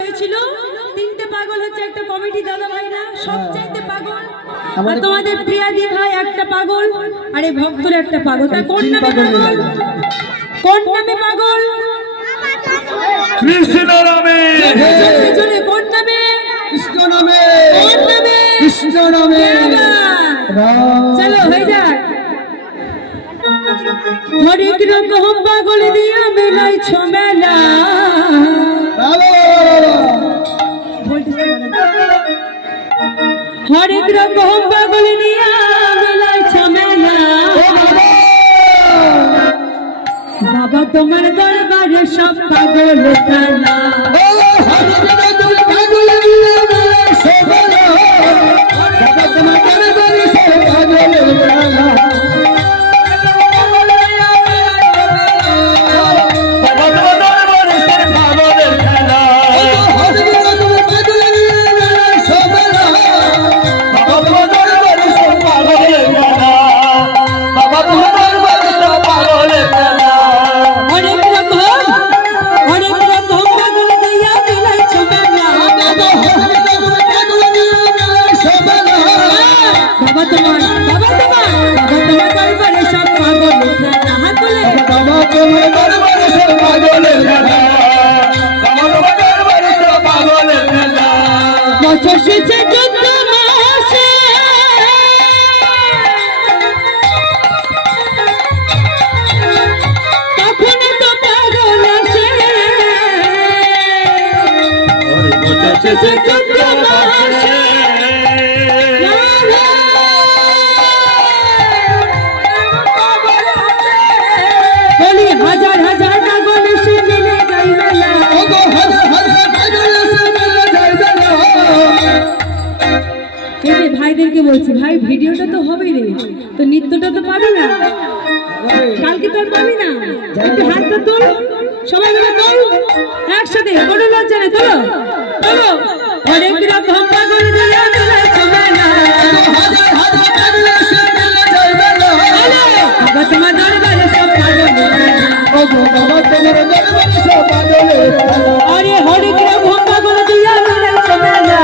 হয়েছিল তিনটে পাগল হচ্ছে একটা কমিটি দাদা ভাইরা সবচাইতে পাগল আর তোমাদের প্রিয়াদি ভাই একটা পাগল আর এই ভক্তর একটা পাগল তা কোন নামে পাগল কৃষ্ণ নামে জোরে কোন নামে কৃষ্ণ নামে কোন নামে কৃষ্ণ নামে চলো হয়ে যাক হরেক রকম পাগল দিয়া মেলাইছ মেলা হরেক রকম পাগল দিয়া মেলাইছ মেলা বাবা তোমার দরবারে সব পাগল খেলা হাজার হাজার পাগল এসে মিলে যাই মেলা ভাইদেরকে বলছি ভাই ভিডিওটা তো হবেই রে তো নৃত্যটা তো পাবি না কালকে তো আর পাবি না একটু হাতটা তোল সবাই মিলে তোল একসাথে কোনো লজ্জা নেই তোলো তোলো অনেক রকম পাগল দিয়া মেলাইছ মেলা বাবা তোমার দরবারে সব পাগল আরে হরেক রকম পাগল দিয়া মেলাইছ মেলা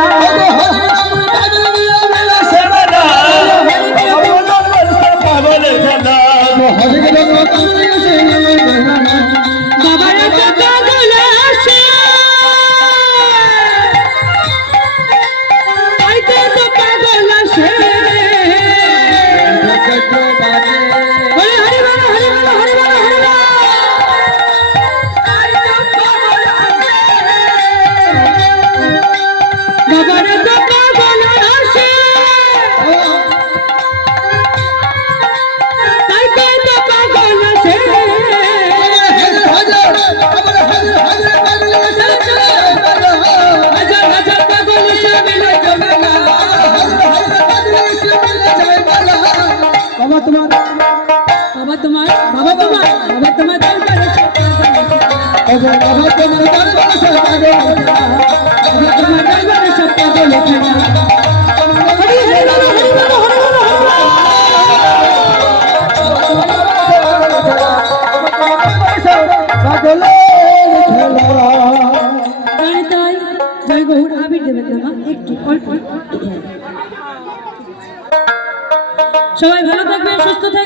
সবাই ভালো থাকবে সুস্থ থাকবে।